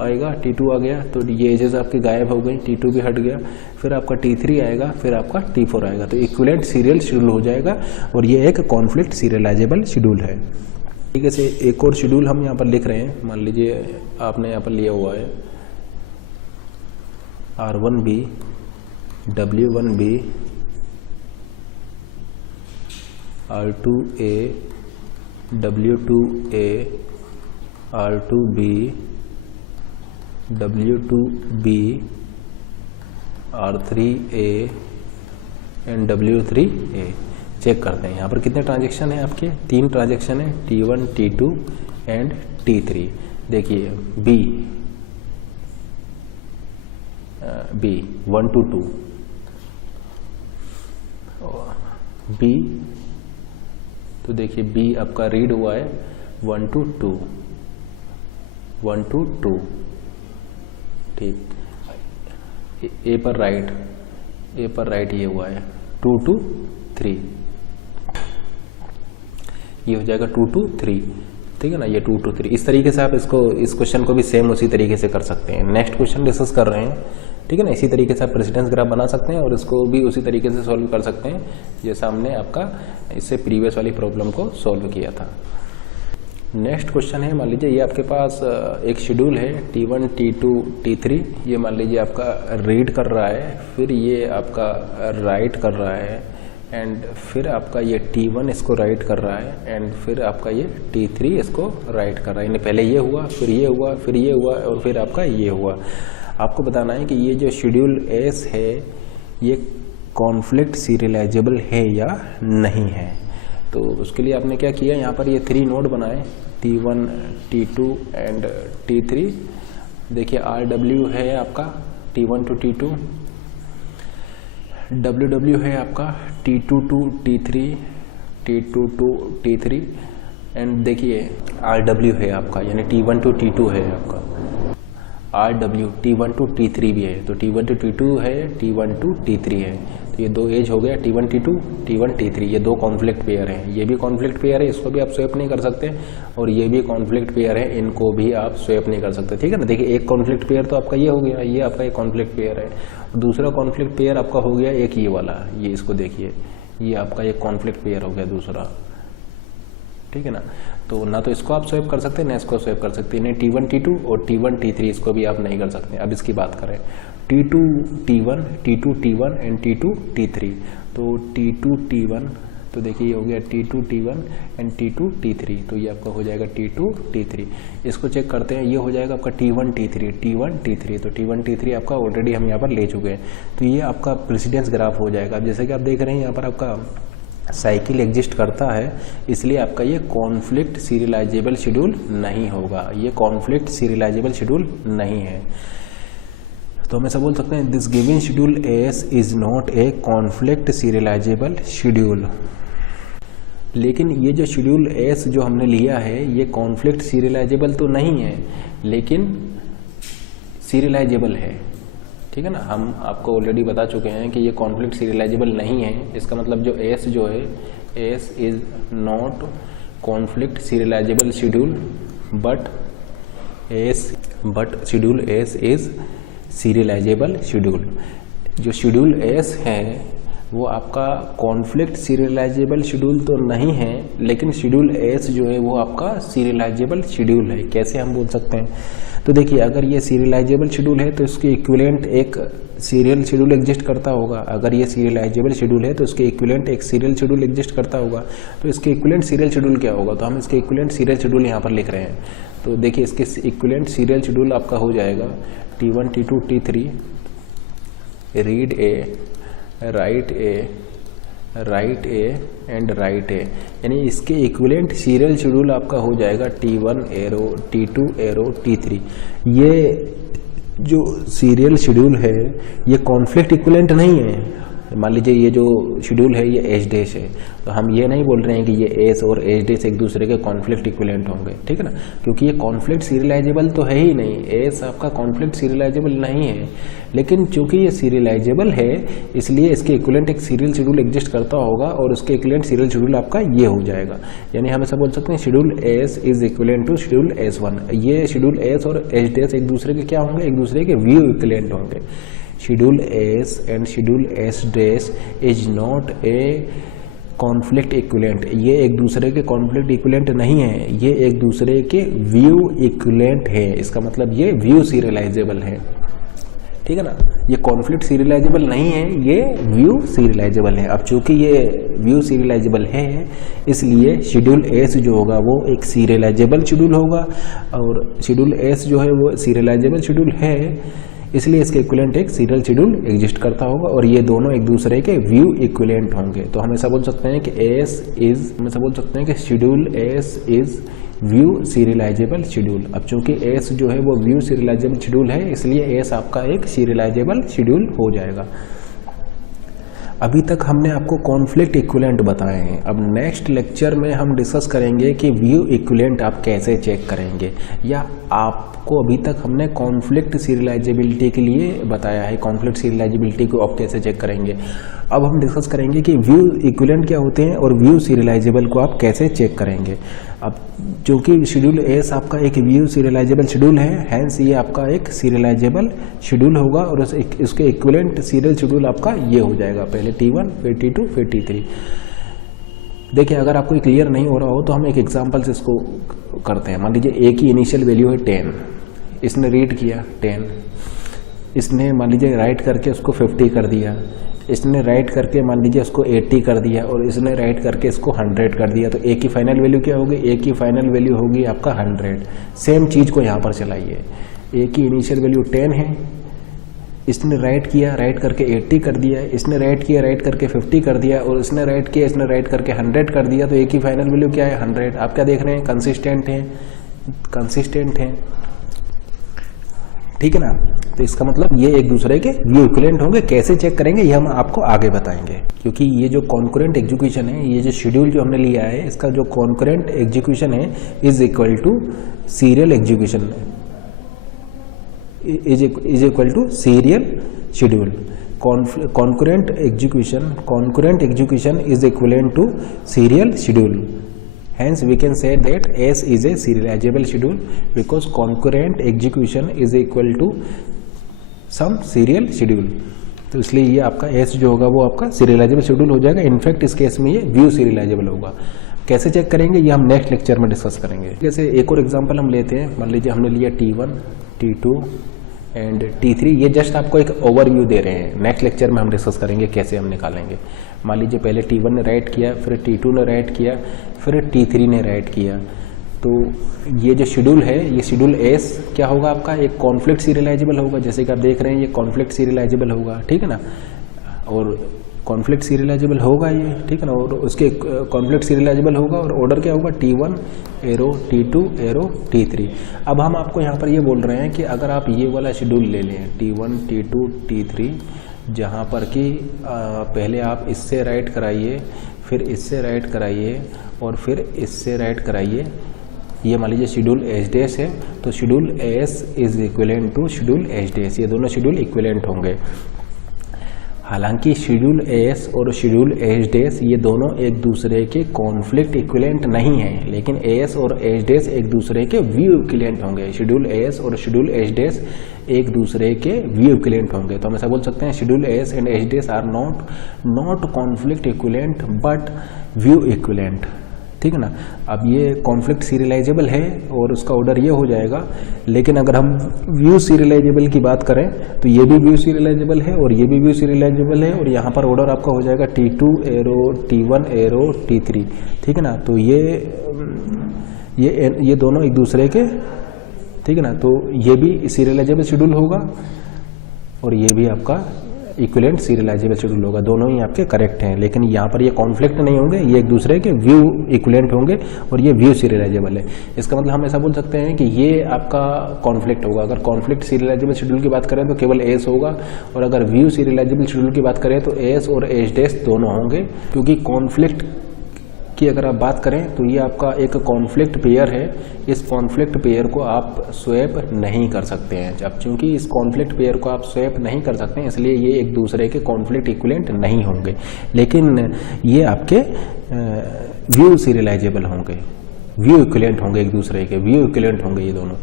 आएगा, T2 आ गया तो ये एजेस आपके गायब हो गई, T2 भी हट गया। फिर आपका T3 आएगा, फिर आपका T4 आएगा, तो इक्विवेलेंट सीरियल शेड्यूल हो जाएगा और ये एक कॉन्फ्लिक्ट सीरियलाइजेबल शेड्यूल है। ठीक है, से एक और शेड्यूल हम यहाँ पर लिख रहे हैं। मान लीजिए आपने यहाँ पर लिया हुआ है R1B W1B R2A W2A R2B W2B R3A and W3A। Check करते हैं यहाँ पर कितने ट्रांजैक्शन हैं आपके, 3 ट्रांजैक्शन है, T1 T2 एंड T3। देखिए B 1 to 2 B, तो देखिए B आपका रीड हुआ है 1 to 2 1 to 2। ठीक, A पर राइट ये हुआ है 2 to 3, ये हो जाएगा 2 to 3। ठीक है ना, ये 2 to 3। इस तरीके से आप इस क्वेश्चन को भी सेम उसी तरीके से कर सकते हैं। नेक्स्ट क्वेश्चन डिस्कस कर रहे हैं, ठीक है ना। इसी तरीके से आप प्रेसिडेंस ग्राफ बना सकते हैं और इसको भी उसी तरीके से सॉल्व कर सकते हैं जैसा हमने आपका इससे प्रीवियस वाली प्रॉब्लम को सॉल्व किया था। नेक्स्ट क्वेश्चन है, मान लीजिए ये आपके पास एक शेड्यूल है T1 T2 T3। ये मान लीजिए आपका रीड कर रहा है, फिर ये आपका राइट कर रहा है एंड फिर आपका ये T1 इसको राइट कर रहा है एंड फिर आपका ये T3 इसको राइट कर रहा है। यानी पहले ये हुआ, फिर ये हुआ, फिर ये हुआ और फिर आपका ये हुआ। आपको बताना है कि ये जो शेड्यूल एस है ये कॉन्फ्लिक्ट सीरियलाइजेबल है या नहीं है। तो उसके लिए आपने क्या किया, यहाँ पर ये 3 नोड बनाए, T1 T2 एंड T3। देखिए RW है आपका T1 to T2, WW है आपका T2 to T3 T2 to T3 and देखिए RW है आपका यानी T1 to T2 है आपका, RW T1 to T3 भी है, तो T1 to T2 है, T1 to T3 है। तो ये 2 एज हो गया T1 T2 T1 T3, ये 2 कॉन्फ्लिक्ट पेयर हैं। ये भी कॉन्फ्लिक्ट पेयर है, इसको भी आप स्वैप नहीं कर सकते और ये भी कॉन्फ्लिक्ट पेयर है, इनको भी आप स्वैप नहीं कर सकते। ठीक है ना, देखिए एक कॉन्फ्लिक्ट पेयर तो आपका ये हो गया, ये आपका एक कॉन्फ्लिक्ट पेयर है। दूसरा कॉन्फ्लिक्ट पेयर आपका हो गया एक ये वाला, ये इसको देखिए, ये आपका एक कॉन्फ्लिक्ट पेयर हो गया दूसरा। ठीक है ना, तो ना तो इसको आप स्वैप कर सकते हैं ना इसको स्वैप कर सकते हैं, नहीं T1 T2 और T1 T3 इसको भी आप नहीं कर सकते। अब इसकी बात करें T2 T1 T2 T1 and T2 T3, तो T2 T1 तो देखिए ये हो गया T2 T1 and T2 T3, तो ये आपका हो जाएगा T2 T3। इसको चेक करते हैं, ये हो जाएगा आपका T1 T3 T1 T3, तो T1 T3 आपका ऑलरेडी हम यहाँ पर ले चुके हैं, तो ये आपका प्रेसिडेंस ग्राफ हो जाएगा। जैसे कि आप देख रहे हैं यहाँ पर आपका साइकिल एग्जिस्ट करता है, इसलिए आपका ये कॉन्फ्लिक्ट सीरियलाइजेबल शेड्यूल नहीं होगा, ये कॉन्फ्लिक्ट सीरियलाइजेबल शेड्यूल नहीं है। तो हम ऐसा बोल सकते हैं this given schedule S is not a conflict serializable schedule. लेकिन ये जो शेड्यूल एस जो हमने लिया है ये कॉन्फ्लिक्ट सीरियलाइजेबल तो नहीं है, लेकिन सीरियलाइजेबल है, ठीक है ना। हम आपको ऑलरेडी बता चुके हैं कि ये कॉन्फ्लिक्ट सीरियलाइजेबल नहीं है। इसका मतलब जो एस जो है, S is not conflict serializable schedule but schedule S is serialisable schedule. जो शेड्यूल एस है वो आपका कॉन्फ्लिक्ट सीरियलाइजेबल शेड्यूल तो नहीं है, लेकिन शेड्यूल एस जो है वो आपका सीरियलाइजेबल शेड्यूल है। कैसे हम बोल सकते हैं, तो देखिए अगर ये सीरियलाइजेबल शेड्यूल है तो इसके इक्विवेलेंट एक सीरियल शेड्यूल एग्जिस्ट करता होगा। अगर ये सीरियलाइजेबल शेड्यूल है तो इसके इक्विवेलेंट एक सीरियल शेड्यूल एग्जिस्ट करता होगा। तो इसके इक्विवेलेंट सीरियल शेड्यूल क्या होगा, तो हम इसके इक्विवेलेंट सीरियल शेड्यूल यहाँ पर लिख रहे हैं। तो देखिए इसके इक्विवेलेंट सीरियल शेड्यूल आपका हो जाएगा T1 T2 T3 read A, write A and write A, यानी इसके इक्विवेलेंट सीरियल शेड्यूल आपका हो जाएगा T1 arrow, T2 arrow, T3। ये जो सीरियल शेड्यूल है ये कॉन्फ्लिक्ट इक्विवेलेंट नहीं है। मान लीजिए ये जो शेड्यूल है ये एच डैश है, तो हम ये नहीं बोल रहे हैं कि ये एस और एच डैश एक दूसरे के कॉन्फ्लिक्ट इक्विवेलेंट होंगे, ठीक है ना, क्योंकि ये कॉन्फ्लिक्ट सीरियलाइजेबल तो है ही नहीं। एस आपका कॉन्फ्लिक्ट सीरियलाइजेबल नहीं है, लेकिन चूंकि ये सीरियलाइजेबल है इसलिए इसके इक्विवेलेंट एक सीरियल शेड्यूल एग्जिस्ट करता होगा और उसके इक्विवेलेंट सीरियल शेड्यूल आपका ये हो जाएगा। यानी हम ऐसा बोल सकते हैं schedule S is equivalent to schedule S1। ये शेड्यूल एस और एच डैश एक दूसरे के क्या होंगे, एक दूसरे के व्यू इक्विवेलेंट होंगे। Schedule S and schedule S dash is not a conflict equivalent. ये एक दूसरे के कॉन्फ्लिक्ट इक्विवेलेंट नहीं है, ये एक दूसरे के व्यू इक्विवेलेंट है। इसका मतलब ये व्यू सीरियलाइजेबल है, ठीक है ना। ये कॉन्फ्लिक्ट सीरियलाइजेबल नहीं है, ये व्यू सीरियलाइजेबल है। अब चूंकि ये व्यू सीरियलाइजेबल है इसलिए शेड्यूल एस जो होगा वो एक सीरियलाइजेबल शेड्यूल होगा, और शेड्यूल एस जो है वो सीरियलाइजेबल शेड्यूल है इसलिए इसके इक्विवेलेंट एक सीरियल शेड्यूल एग्जिस्ट करता होगा और ये दोनों एक दूसरे के व्यू इक्विवेलेंट होंगे। तो हम ऐसा बोल सकते हैं कि schedule S is view serialisable schedule. अब चूंकि एस जो है वो व्यू सीरियलाइजेबल शेड्यूल है इसलिए एस आपका एक सीरियलाइजेबल शेड्यूल हो जाएगा। अभी तक हमने आपको कॉन्फ्लिक्ट इक्विवेलेंट बताए हैं। अब नेक्स्ट लेक्चर में हम डिस्कस करेंगे कि व्यू इक्विवेलेंट आप कैसे चेक करेंगे, या आपको अभी तक हमने कॉन्फ्लिक्ट सीरियलाइजेबिलिटी के लिए बताया है, कॉन्फ्लिक्ट सीरियलाइजेबिलिटी को आप कैसे चेक करेंगे। अब हम डिस्कस करेंगे कि व्यू इक्विवेलेंट क्या होते हैं और व्यू सीरियलाइजेबल को आप कैसे चेक करेंगे। अब चूंकि शेड्यूल एस आपका एक व्यू सीरियलाइजेबल शेड्यूल है, हैंस ये आपका एक सीरियलाइजेबल शेड्यूल होगा और उसके इक्विवेलेंट सीरियल शेड्यूल आपका ये हो जाएगा, पहले T1 फिर T2 फिर T3। देखिए अगर आपको क्लियर नहीं हो रहा हो तो हम एक एग्जांपल से इसको करते हैं। मान लीजिए ए की इनिशियल वैल्यू है 10, इसने रीड किया 10, इसने मान लीजिए राइट करके उसको 50 कर दिया, इसने राइट करके मान लीजिए उसको 80 कर दिया और इसने राइट करके इसको 100 कर दिया। तो ए की फाइनल वैल्यू क्या होगी, ए की फाइनल वैल्यू होगी आपका 100। सेम चीज़ को यहाँ पर चलाइए, ए की इनिशियल वैल्यू 10 है, इसने राइट किया, राइट करके 80 कर दिया, इसने राइट किया, राइट करके 50 कर दिया और इसने राइट किया, इसने राइट करके 100 कर दिया। तो ए की फाइनल वैल्यू क्या है, 100। आप क्या देख रहे हैं, कंसिस्टेंट है, ठीक है ना। तो इसका मतलब ये एक दूसरे के व्यू इक्विवेलेंट होंगे। कैसे चेक करेंगे ये हम आपको आगे बताएंगे, क्योंकि ये जो कॉन्करेंट एग्जीक्यूशन है, ये जो शेड्यूल जो हमने लिया है इसका जो कॉन्करेंट एग्जीक्यूशन है is equal to serial execution, is equal to serial schedule. Concurrent execution is equivalent to serial schedule. Hence we can say that S is a serializable schedule because concurrent execution is equal to some serial schedule। तो इसलिए ये आपका S जो होगा वो आपका serialisable schedule हो जाएगा। इनफैक्ट इस केस में ये व्यू सीरियलाइजेबल होगा। कैसे चेक करेंगे ये हम नेक्स्ट लेक्चर में डिस्कस करेंगे। जैसे एक और एग्जांपल हम लेते हैं, मान लीजिए हमने लिया T1 T2 एंड T3, ये जस्ट आपको एक ओवरव्यू दे रहे हैं। नेक्स्ट लेक्चर में हम डिस्कस करेंगे कैसे हम निकालेंगे। मान लीजिए पहले T1 ने राइट किया, फिर T2 ने राइट किया, फिर T3 ने राइट किया। तो ये जो शेड्यूल है, ये शेड्यूल एस क्या होगा आपका, एक कॉन्फ्लिक्ट सीरियलाइजेबल होगा। जैसे कि आप देख रहे हैं ये कॉन्फ्लिक्ट सीरियलाइजेबल होगा, ठीक है ना, और कॉन्फ्लिक्ट सीरियलाइजेबल होगा ये, ठीक है ना, और उसके कॉन्फ्लिक्ट सीरियलाइजेबल होगा और ऑर्डर क्या होगा, T1 arrow T2 arrow T3। अब हम आपको यहाँ पर ये बोल रहे हैं कि अगर आप ये वाला शेड्यूल ले लें T1 T2 T3, जहाँ पर कि पहले आप इससे राइट कराइए, फिर इससे राइट कराइए और फिर इससे राइट कराइए। ये मान लीजिए शेड्यूल एच डैश है, तो schedule S is equivalent to schedule H dash, ये दोनों शेड्यूल इक्विलेंट होंगे। हालांकि शेड्यूल एस और शेड्यूल एच डैश ये दोनों एक दूसरे के कॉन्फ्लिक्ट इक्विलेंट नहीं हैं, लेकिन एस और एच डैश एक दूसरे के व्यू इक्विलेंट होंगे। शेड्यूल एस और शेड्यूल एच डैश एक दूसरे के व्यू इक्विलेंट होंगे। तो हम ऐसा बोल सकते हैं schedule S and H dash are not conflict equivalent but view equivalent, ठीक है ना। अब ये कॉन्फ्लिक्ट सीरियलाइजेबल है और उसका ऑर्डर ये हो जाएगा, लेकिन अगर हम व्यू सीरियलाइजेबल की बात करें तो ये भी व्यू सीरियलाइजेबल है और ये भी व्यू सीरियलाइजेबल है, और यहाँ पर ऑर्डर आपका हो जाएगा T2 arrow T1 arrow T3, ठीक है ना। तो ये दोनों एक दूसरे के, ठीक है ना, तो ये भी सीरियलाइजेबल शेड्यूल होगा और ये भी आपका इक्विलेंट सीरियलाइजेबल शेड्यूल होगा। दोनों ही आपके करेक्ट हैं, लेकिन यहाँ पर ये कॉन्फ्लिक्ट नहीं होंगे, ये एक दूसरे के व्यू इक्विलेंट होंगे और ये व्यू सीरियलाइजेबल है। इसका मतलब हम ऐसा बोल सकते हैं कि ये आपका कॉन्फ्लिक्ट होगा। अगर कॉन्फ्लिक्ट सीरियलाइजेबल शेड्यूल की बात करें तो केवल एस होगा, और अगर व्यू सीरियलाइजेबल शेड्यूल की बात करें तो एस और एच डैश दोनों होंगे। क्योंकि कॉन्फ्लिक्ट की अगर आप बात करें तो ये आपका एक कॉन्फ्लिक्ट पेयर है, इस कॉन्फ्लिक्ट पेयर को आप स्वैप नहीं कर सकते हैं। अब चूंकि इस कॉन्फ्लिक्ट पेयर को आप स्वैप नहीं कर सकते हैं, इसलिए ये एक दूसरे के कॉन्फ्लिक्ट इक्विलेंट नहीं होंगे, लेकिन ये आपके व्यू सीरियलाइजेबल होंगे, व्यू इक्विलेंट होंगे, एक दूसरे के व्यू इक्विलेंट होंगे ये दोनों।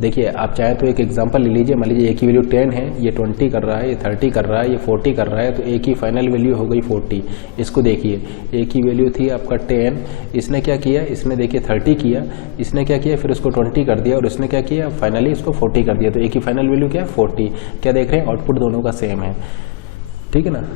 देखिए आप चाहें तो एक एग्जांपल ले लीजिए। मान लीजिए ए की वैल्यू 10 है, ये 20 कर रहा है, ये 30 कर रहा है, ये 40 कर रहा है, तो ए की फाइनल वैल्यू हो गई 40। इसको देखिए, ए की वैल्यू थी आपका 10, इसने क्या किया, इसने देखिए 30 किया, इसने क्या किया, फिर उसको 20 कर दिया और इसने क्या किया, फाइनली इसको 40 कर दिया। तो ए की फाइनल वैल्यू क्या है, 40। क्या देख रहे हैं, आउटपुट दोनों का सेम है, ठीक है ना।